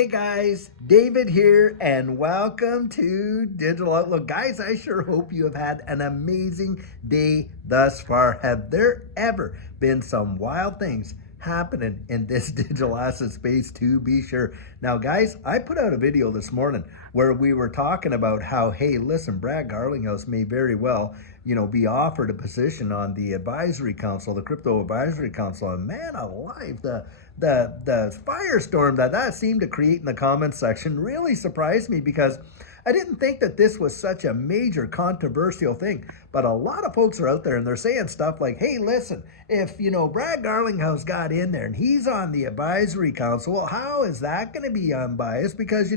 Hey guys, David here, and welcome to Digital Outlook. Guys, I sure hope you have had an amazing day thus far. Have there ever been some wild things happening in this digital asset space, to be sure? Now guys, I put out a video this morning where we were talking about how, hey, listen, Brad Garlinghouse may very well, be offered a position on the advisory council, the crypto advisory council, and man alive, the firestorm that seemed to create in the comments section really surprised me, because I didn't think that this was such a major controversial thing. But a lot of folks are out there and they're saying stuff like, hey, listen, if, Brad Garlinghouse got in there and he's on the advisory council, well, how is that going to be unbiased? Because,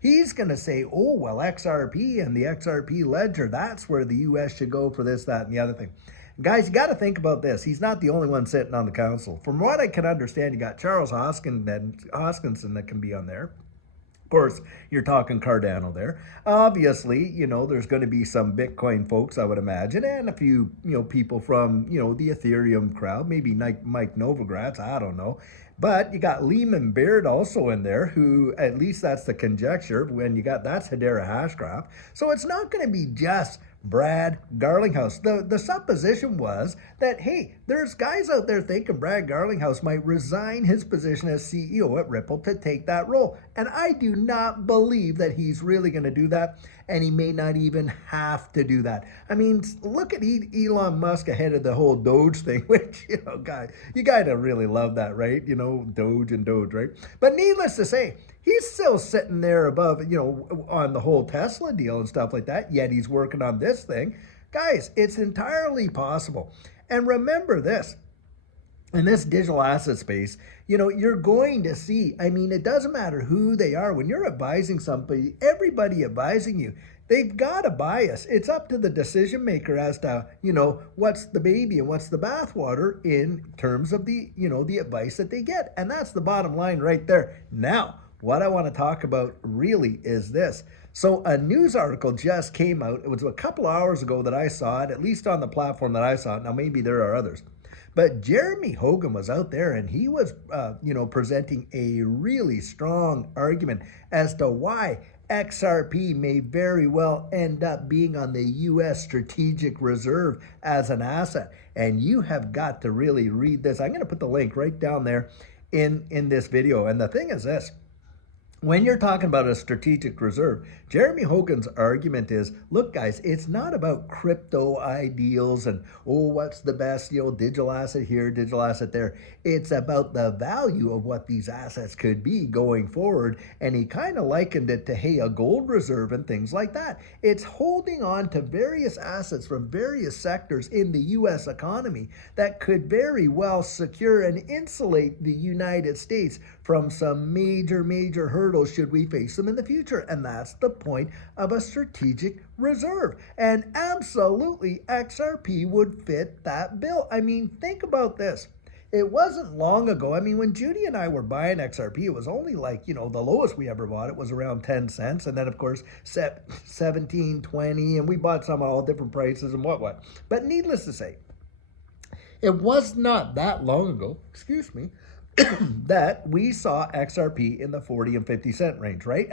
he's going to say, oh, well, XRP and the XRP ledger, that's where the U.S. should go for this, that, and the other thing. Guys, you got to think about this. He's not the only one sitting on the council. From what I can understand, you got Charles Hoskinson that can be on there. Of course, you're talking Cardano there. Obviously, there's going to be some Bitcoin folks, I would imagine, and a few, people from, the Ethereum crowd, maybe Mike Novogratz, I don't know. But you got Lehman Baird also in there, who, at least that's the conjecture, when you got, that's Hedera Hashgraph. So it's not going to be just Brad Garlinghouse. The supposition was that, hey, there's guys out there thinking Brad Garlinghouse might resign his position as CEO at Ripple to take that role. And I do not believe that he's really going to do that, and he may not even have to do that. I mean, look at Elon Musk ahead of the whole Doge thing, which, guys, you gotta really love that, right? Doge and Doge, right? But needless to say, he's still sitting there above, on the whole Tesla deal and stuff like that, yet he's working on this thing. Guys, it's entirely possible. And remember this, in this digital asset space, you're going to see, it doesn't matter who they are. When you're advising somebody, everybody advising you, they've got a bias. It's up to the decision maker as to, what's the baby and what's the bathwater in terms of the, the advice that they get. And that's the bottom line right there. Now, what I want to talk about really is this. So a news article just came out. It was a couple hours ago that I saw it, at least on the platform that I saw it. Now, maybe there are others. But Jeremy Hogan was out there and he was, presenting a really strong argument as to why XRP may very well end up being on the U.S. Strategic Reserve as an asset. And you have got to really read this. I'm going to put the link right down there in this video. And the thing is this. When you're talking about a strategic reserve, Jeremy Hogan's argument is, look, guys, it's not about crypto ideals and, oh, what's the best, digital asset here, digital asset there. It's about the value of what these assets could be going forward. And he kind of likened it to, hey, a gold reserve and things like that. It's holding on to various assets from various sectors in the U.S. economy that could very well secure and insulate the United States from some major hurdles should we face them in the future. And that's the point of a strategic reserve. And absolutely, XRP would fit that bill. Think about this. It wasn't long ago. When Judy and I were buying XRP, it was only like, the lowest we ever bought it was around 10 cents. And then, of course, 17, 20, and we bought some at all different prices and what. But needless to say, it was not that long ago, that we saw XRP in the 40 and 50 cent range, right?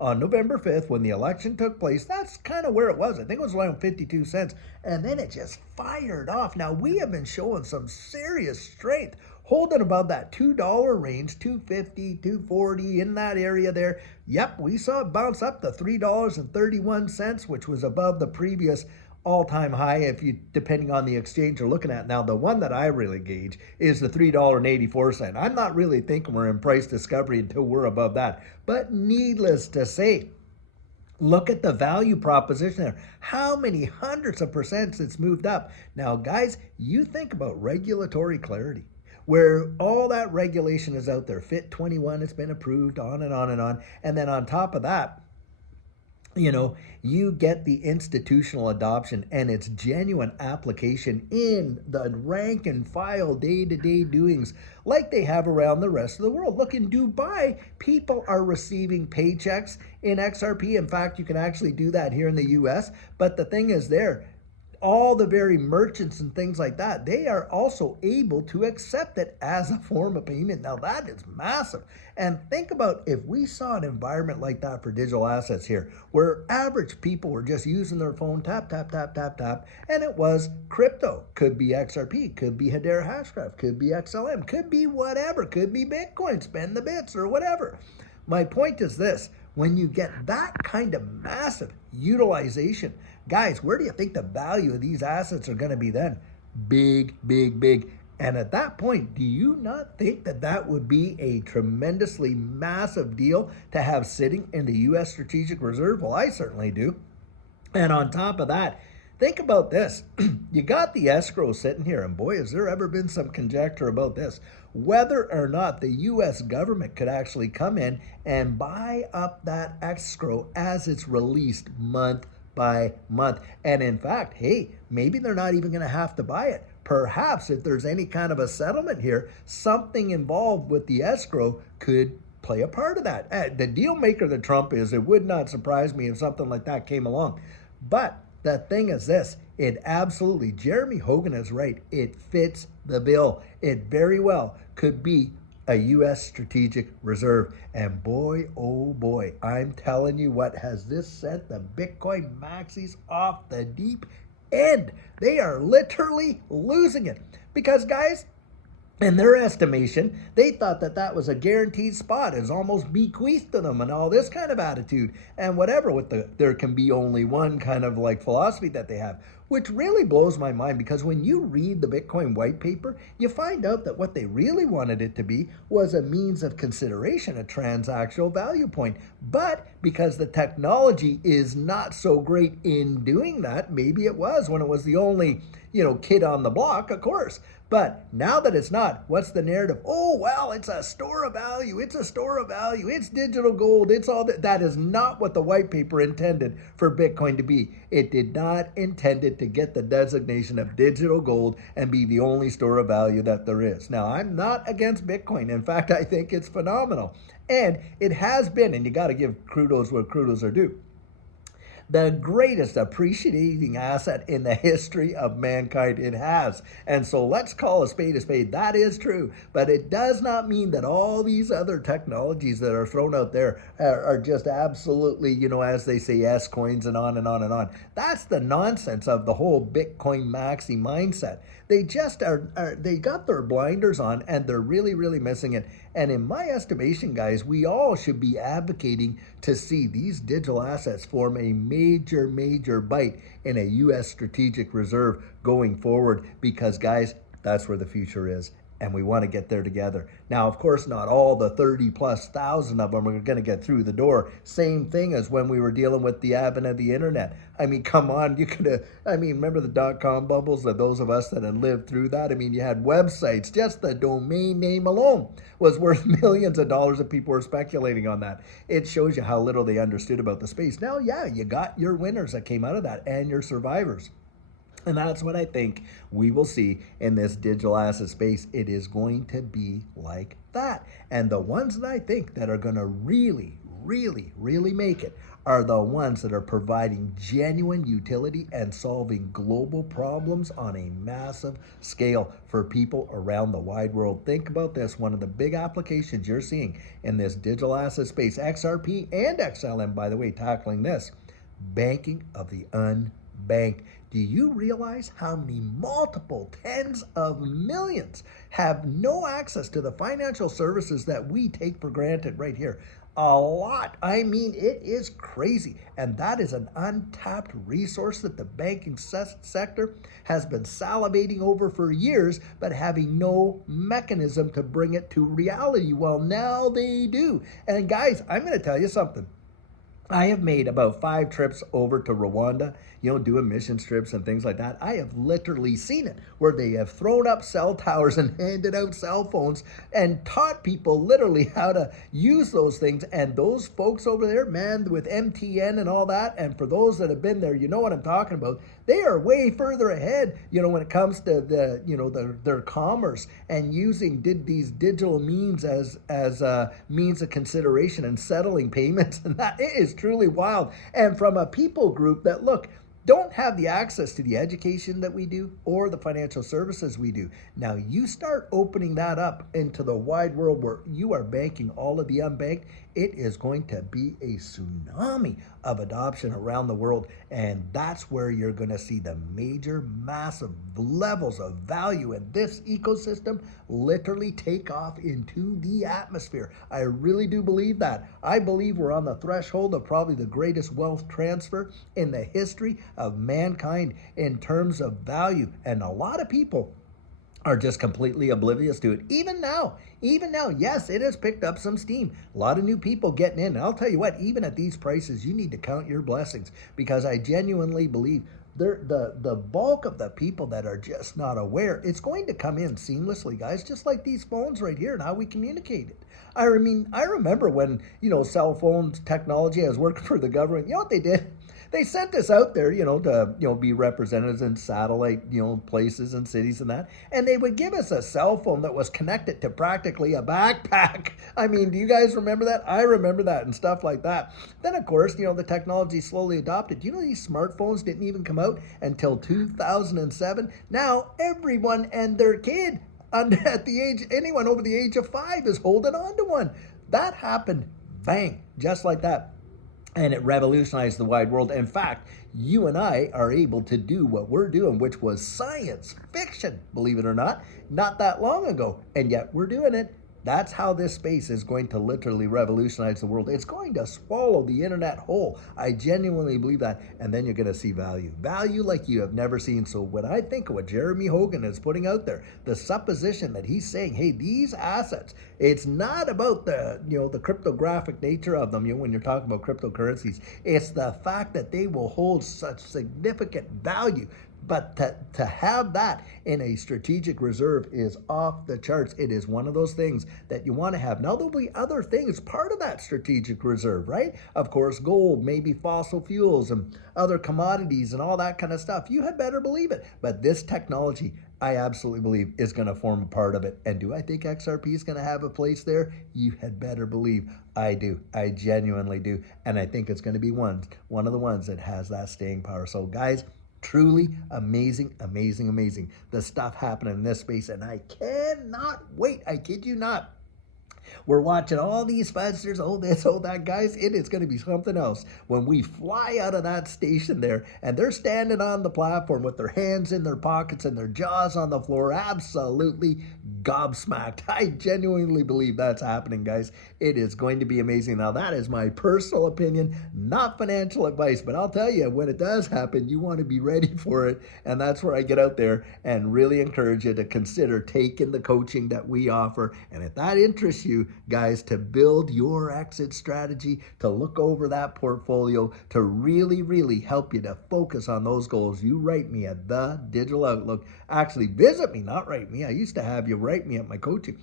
On November 5th, when the election took place, that's kind of where it was. I think it was around 52 cents. And then it just fired off. Now, we have been showing some serious strength, holding above that $2 range, $2.50, $2.40, in that area there. Yep, we saw it bounce up to $3.31, which was above the previous all-time high, depending on the exchange you're looking at. Now, the one that I really gauge is the $3.84. I'm not really thinking we're in price discovery until we're above that. But needless to say, look at the value proposition there. How many hundreds of percents it's moved up. Now, guys, you think about regulatory clarity, where all that regulation is out there. Fit 21, it's been approved, on and on and on. And then on top of that, you get the institutional adoption and its genuine application in the rank and file day-to-day doings like they have around the rest of the world. Look, in Dubai, people are receiving paychecks in XRP. In fact, you can actually do that here in the US. But the thing is all the very merchants and things like that, they are also able to accept it as a form of payment. Now that is massive. And think about if we saw an environment like that for digital assets here, where average people were just using their phone, tap, tap, tap, tap, tap, and it was crypto. Could be XRP, could be Hedera Hashgraph, could be XLM, could be whatever, could be Bitcoin, spend the bits or whatever. My point is this, when you get that kind of massive utilization, guys, where do you think the value of these assets are going to be then? Big, big, big. And at that point, do you not think that that would be a tremendously massive deal to have sitting in the U.S. Strategic Reserve? Well, I certainly do. And on top of that, think about this. You got the escrow sitting here, and boy, has there ever been some conjecture about this, whether or not the U.S. government could actually come in and buy up that escrow as it's released month by month. And in fact, hey, maybe they're not even going to have to buy it. Perhaps if there's any kind of a settlement here, something involved with the escrow could play a part of that. The deal maker that Trump is, it would not surprise me if something like that came along. But the thing is this, it absolutely, Jeremy Hogan is right, it fits the bill. It very well could be a U.S. strategic reserve. And boy, oh boy, I'm telling you what, has this sent the Bitcoin maxis off the deep end. They are literally losing it. Because guys, in their estimation, they thought that that was a guaranteed spot. It's almost bequeathed to them and all this kind of attitude and whatever with there can be only one kind of like philosophy that they have, which really blows my mind because when you read the Bitcoin white paper, you find out that what they really wanted it to be was a means of consideration, a transactional value point. But because the technology is not so great in doing that, maybe it was when it was the only, kid on the block, of course. But now that it's not, what's the narrative? Oh, well, it's a store of value. It's a store of value. It's digital gold. It's all that. That is not what the white paper intended for Bitcoin to be. It did not intend it to get the designation of digital gold and be the only store of value that there is. Now, I'm not against Bitcoin. In fact, I think it's phenomenal. And it has been, and you got to give kudos where kudos are due, the greatest appreciating asset in the history of mankind. It has. And so let's call a spade a spade. That is true. But it does not mean that all these other technologies that are thrown out there are just absolutely, as they say, S coins and on and on and on. That's the nonsense of the whole Bitcoin maxi mindset. They just they got their blinders on and they're really, really missing it. And in my estimation, guys, we all should be advocating to see these digital assets form a major, major bite in a U.S. strategic reserve going forward because, guys, that's where the future is. And we want to get there together. Now, of course, not all the 30,000+ of them are going to get through the door. Same thing as when we were dealing with the advent of the internet. I mean, come on, you could have, remember the dot-com bubbles, that those of us that had lived through that? I mean, you had websites, just the domain name alone was worth millions of dollars and people were speculating on that. It shows you how little they understood about the space. Now, yeah, you got your winners that came out of that and your survivors. And that's what I think we will see in this digital asset space. It is going to be like that. And the ones that I think that are going to really, really, really make it are the ones that are providing genuine utility and solving global problems on a massive scale for people around the wide world. Think about this. One of the big applications you're seeing in this digital asset space, XRP and XLM, by the way, tackling this, banking of the unbanked. Do you realize how many multiple tens of millions have no access to the financial services that we take for granted right here? A lot. It is crazy. And that is an untapped resource that the banking sector has been salivating over for years, but having no mechanism to bring it to reality. Well, now they do. And guys, I'm going to tell you something. I have made about 5 trips over to Rwanda, doing mission trips and things like that. I have literally seen it where they have thrown up cell towers and handed out cell phones and taught people literally how to use those things. And those folks over there, man, with MTN and all that, and for those that have been there, you know what I'm talking about. They are way further ahead, when it comes to their commerce and using these digital means as means of consideration and settling payments. And that it is truly wild. And from a people group that, look, don't have the access to the education that we do or the financial services we do. Now you start opening that up into the wide world where you are banking all of the unbanked, it is going to be a tsunami of adoption around the world. And that's where you're going to see the major, massive levels of value in this ecosystem literally take off into the atmosphere. I really do believe that. I believe we're on the threshold of probably the greatest wealth transfer in the history of mankind in terms of value. And a lot of people are just completely oblivious to it. Even now, yes, it has picked up some steam. A lot of new people getting in. And I'll tell you what, even at these prices, you need to count your blessings, because I genuinely believe the bulk of the people that are just not aware, it's going to come in seamlessly, guys, just like these phones right here and how we communicate it. I mean, I remember when, cell phones technology, I was working for the government. You know what they did? They sent us out there, to, be representatives in satellite, places and cities and that. And they would give us a cell phone that was connected to practically a backpack. I mean, do you guys remember that? I remember that and stuff like that. Then, of course, the technology slowly adopted. Do you know these smartphones didn't even come out until 2007? Now, everyone and their kid at the age, anyone over the age of 5 is holding on to one. That happened, bang, just like that. And it revolutionized the wide world. In fact, you and I are able to do what we're doing, which was science fiction, believe it or not that long ago. And yet we're doing it. That's how this space is going to literally revolutionize the world. It's going to swallow the internet whole. I genuinely believe that. And then you're going to see value. Value like you have never seen. So when I think of what Jeremy Hogan is putting out there, the supposition that he's saying, hey, these assets, it's not about the, the cryptographic nature of them, when you're talking about cryptocurrencies. It's the fact that they will hold such significant value. But to have that in a strategic reserve is off the charts. It is one of those things that you want to have. Now, there'll be other things part of that strategic reserve, right? Of course, gold, maybe fossil fuels and other commodities and all that kind of stuff. You had better believe it. But this technology, I absolutely believe, is going to form a part of it. And do I think XRP is going to have a place there? You had better believe I do. I genuinely do. And I think it's going to be one of the ones that has that staying power. So, guys, truly amazing, amazing, amazing. The stuff happening in this space, and I cannot wait. I kid you not. We're watching all these fudsters, oh this, oh that, guys. It is going to be something else when we fly out of that station there and they're standing on the platform with their hands in their pockets and their jaws on the floor, absolutely gobsmacked. I genuinely believe that's happening, guys. It is going to be amazing. Now, that is my personal opinion, not financial advice, but I'll tell you, when it does happen, you want to be ready for it. And that's where I get out there and really encourage you to consider taking the coaching that we offer. And if that interests you, guys, to build your exit strategy, to look over that portfolio, to really, really help you to focus on those goals, you write me at The Digital Outlook. Actually, visit me, not write me. I used to have you write me at my coaching.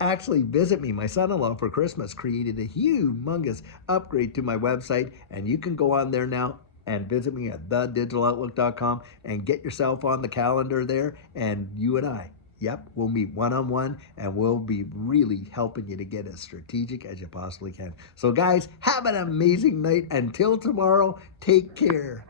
Actually, visit me. My son-in-law for Christmas created a humongous upgrade to my website, and you can go on there now and visit me at thedigitaloutlook.com and get yourself on the calendar there, and you and I, yep, we'll meet one-on-one, and we'll be really helping you to get as strategic as you possibly can. So, guys, have an amazing night. Until tomorrow, take care.